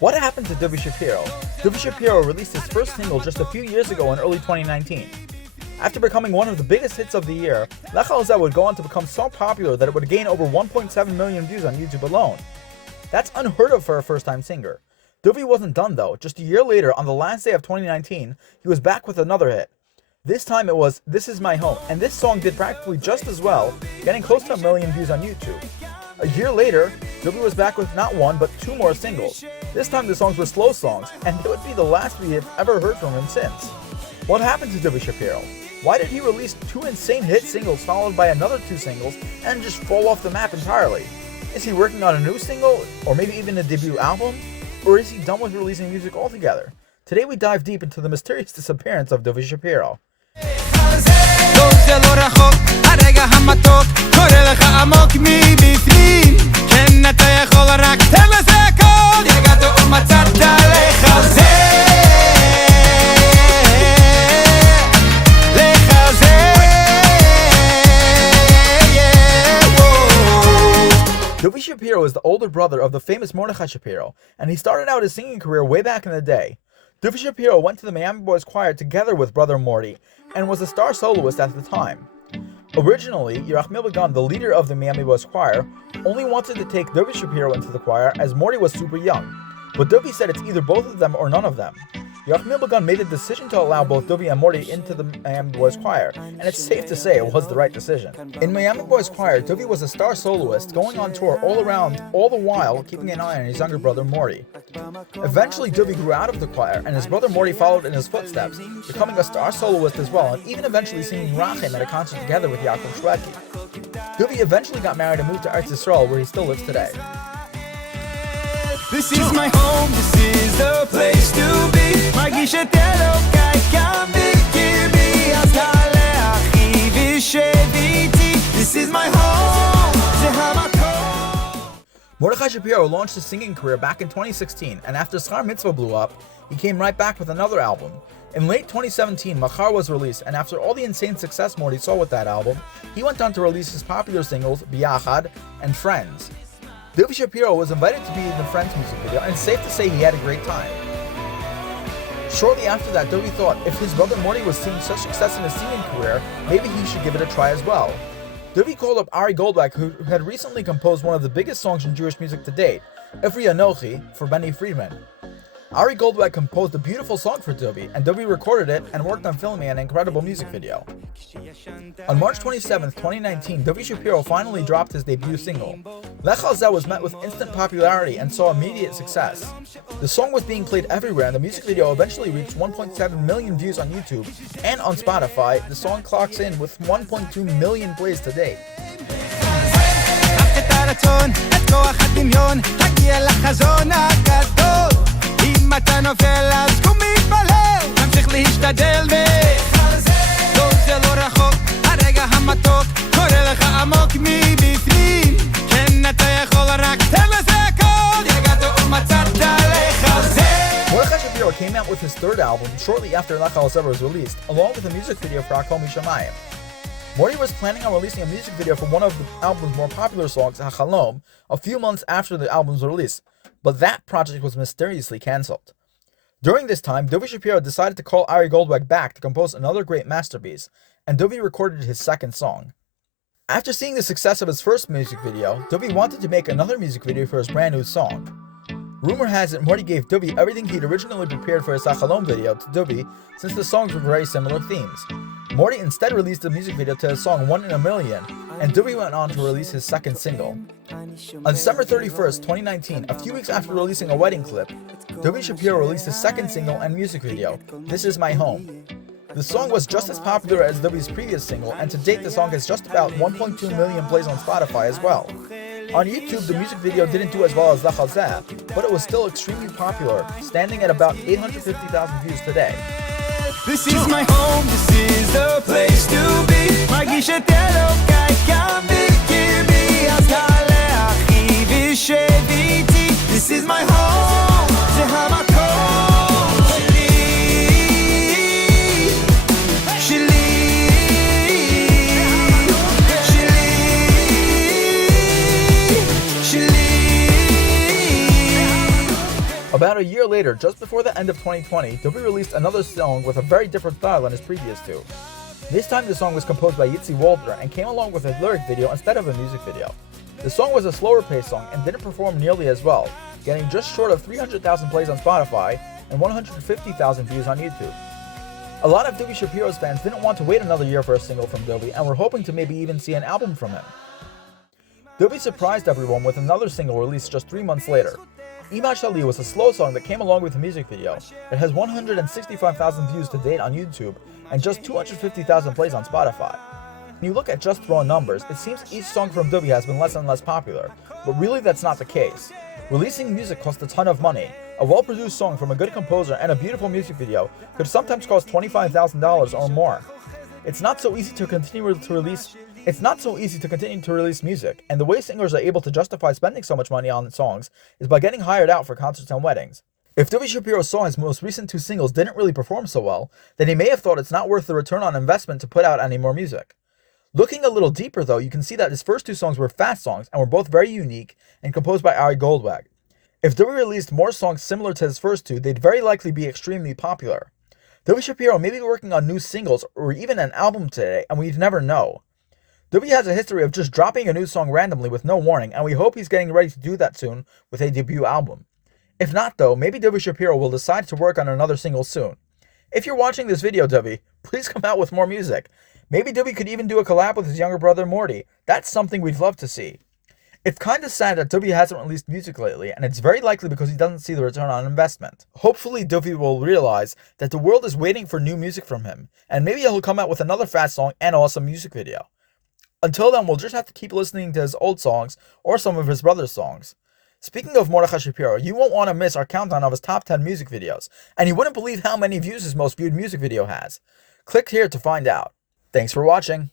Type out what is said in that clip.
What happened to Duvie Shapiro? Duvie Shapiro released his first single just a few years ago in early 2019. After becoming one of the biggest hits of the year, Lech Al Zeh would go on to become so popular that it would gain over 1.7 million views on YouTube alone. That's unheard of for a first-time singer. Duvie wasn't done though. Just a year later, on the last day of 2019, he was back with another hit. This time it was This Is My Home, and this song did practically just as well, getting close to 1 million views on YouTube. A year later, Duvie was back with not one, but 2 more singles. This time the songs were slow songs, and it would be the last we have ever heard from him since. What happened to Duvie Shapiro? Why did he release 2 insane hit singles followed by another 2 singles and just fall off the map entirely? Is he working on a new single, or maybe even a debut album? Or is he done with releasing music altogether? Today we dive deep into the mysterious disappearance of Duvie Shapiro. Duvie Shapiro is the older brother of the famous Mordechai Shapiro, and he started out his singing career way back in the day. Duvie Shapiro went to the Miami Boys Choir together with brother Morty, and was a star soloist at the time. Originally, Lech Al Zeh, the leader of the Miami Boys Choir, only wanted to take Duvie Shapiro into the choir as Morty was super young, but Duvie said it's either both of them or none of them. Lech Al Zeh made the decision to allow both Duvie and Morty into the Miami Boys Choir, and it's safe to say it was the right decision. In Miami Boys Choir, Duvie was a star soloist, going on tour all around, all the while keeping an eye on his younger brother Morty. Eventually, Duvie grew out of the choir, and his brother Morty followed in his footsteps, becoming a star soloist as well, and even eventually singing Rachem at a concert together with Yaakov Shweki. Duvie eventually got married and moved to Eretz Yisrael, where he still lives today. This is my home, this is the place to be. מרגיש את אלוקיי כאן בקרבי, אז תעלה אחי ושב איתי. This is my home, זה המקום. Mordechai Shapiro launched his singing career back in 2016, and after Schar Mitzvah blew up, he came right back with another album. In late 2017, Machar was released, and after all the insane success Morty saw with that album, he went on to release his popular singles Biyachad and Friends. Duvie Shapiro was invited to be in the Friends music video, and it's safe to say he had a great time. Shortly after that, Duvie thought if his brother Morty was seeing such success in his singing career, maybe he should give it a try as well. Duvie called up Ari Goldwag, who had recently composed one of the biggest songs in Jewish music to date, Ivri Anochi, for Benny Friedman. Ari Goldwag composed a beautiful song for Duvie, and Duvie recorded it and worked on filming an incredible music video. On March 27, 2019, Duvie Shapiro finally dropped his debut single. Lech Al Zeh was met with instant popularity and saw immediate success. The song was being played everywhere, and the music video eventually reached 1.7 million views on YouTube, and on Spotify, the song clocks in with 1.2 million plays to date. אם אתה נופל אז קום מתפלל, תמשיך להשתדל לא זה לא רחוק, הרגע המתוק קורא לך עמוק מבפנים, כן אתה יכול רק תן לזה הכל, יגעת ומצאת לך על זה. Mordechai Shapiro came out with his third album shortly after Lech Al Zeh was released, along with a music video for Hakol Mishamayim. Morty was planning on releasing a music video for one of the album's more popular songs, HaChalom, a few months after the album's release, but that project was mysteriously cancelled. During this time, Duvie Shapiro decided to call Ari Goldwag back to compose another great masterpiece, and Duvie recorded his second song. After seeing the success of his first music video, Duvie wanted to make another music video for his brand new song. Rumor has it Morty gave Duvie everything he'd originally prepared for his HaChalom video to Duvie, since the songs were very similar themes. Morty instead released a music video to his song 1 in a Million, and Duvie went on to release his second single. On December 31st, 2019, a few weeks after releasing a wedding clip, Duvie Shapiro released his second single and music video, This Is My Home. The song was just as popular as Duvie's previous single, and to date the song has just about 1.2 million plays on Spotify as well. On YouTube, the music video didn't do as well as Lech Al Zeh, but it was still extremely popular, standing at about 850,000 views today. This is my home, this is the place to be. מרגיש את אלוקיי כאן בקרבי, אז תעלה אחי ושב איתי. This is my home, זה המקום שלי. About a year later, just before the end of 2020, Duvie released another song with a very different style than his previous two. This time the song was composed by Yitzi Waldner and came along with a lyric video instead of a music video. The song was a slower paced song and didn't perform nearly as well, getting just short of 300,000 plays on Spotify and 150,000 views on YouTube. A lot of Duvie Shapiro's fans didn't want to wait another year for a single from Duvie and were hoping to maybe even see an album from him. Duvie surprised everyone with another single released just 3 months later. Ima Shali was a slow song that came along with a music video. It has 165,000 views to date on YouTube and just 250,000 plays on Spotify. When you look at just raw numbers, it seems each song from Duvie has been less and less popular, but really that's not the case. Releasing music costs a ton of money. A well-produced song from a good composer and a beautiful music video could sometimes cost $25,000 or more. It's not so easy to continue to release music, and the way singers are able to justify spending so much money on songs is by getting hired out for concerts and weddings. If Duvie Shapiro saw his most recent two singles didn't really perform so well, then he may have thought it's not worth the return on investment to put out any more music. Looking a little deeper though, you can see that his first two songs were fast songs and were both very unique and composed by Ari Goldwag. If Duvie released more songs similar to his first two, they'd very likely be extremely popular. Duvie Shapiro may be working on new singles or even an album today, and we'd never know. Duvie has a history of just dropping a new song randomly with no warning, and we hope he's getting ready to do that soon with a debut album. If not though, maybe Duvie Shapiro will decide to work on another single soon. If you're watching this video, Duvie, please come out with more music. Maybe Duvie could even do a collab with his younger brother Morty. That's something we'd love to see. It's kinda sad that Duvie hasn't released music lately, and it's very likely because he doesn't see the return on investment. Hopefully Duvie will realize that the world is waiting for new music from him, and maybe he'll come out with another fast song and awesome music video. Until then, we'll just have to keep listening to his old songs or some of his brother's songs. Speaking of Mordechai Shapiro, you won't want to miss our countdown of his top 10 music videos, and you wouldn't believe how many views his most viewed music video has. Click here to find out. Thanks for watching.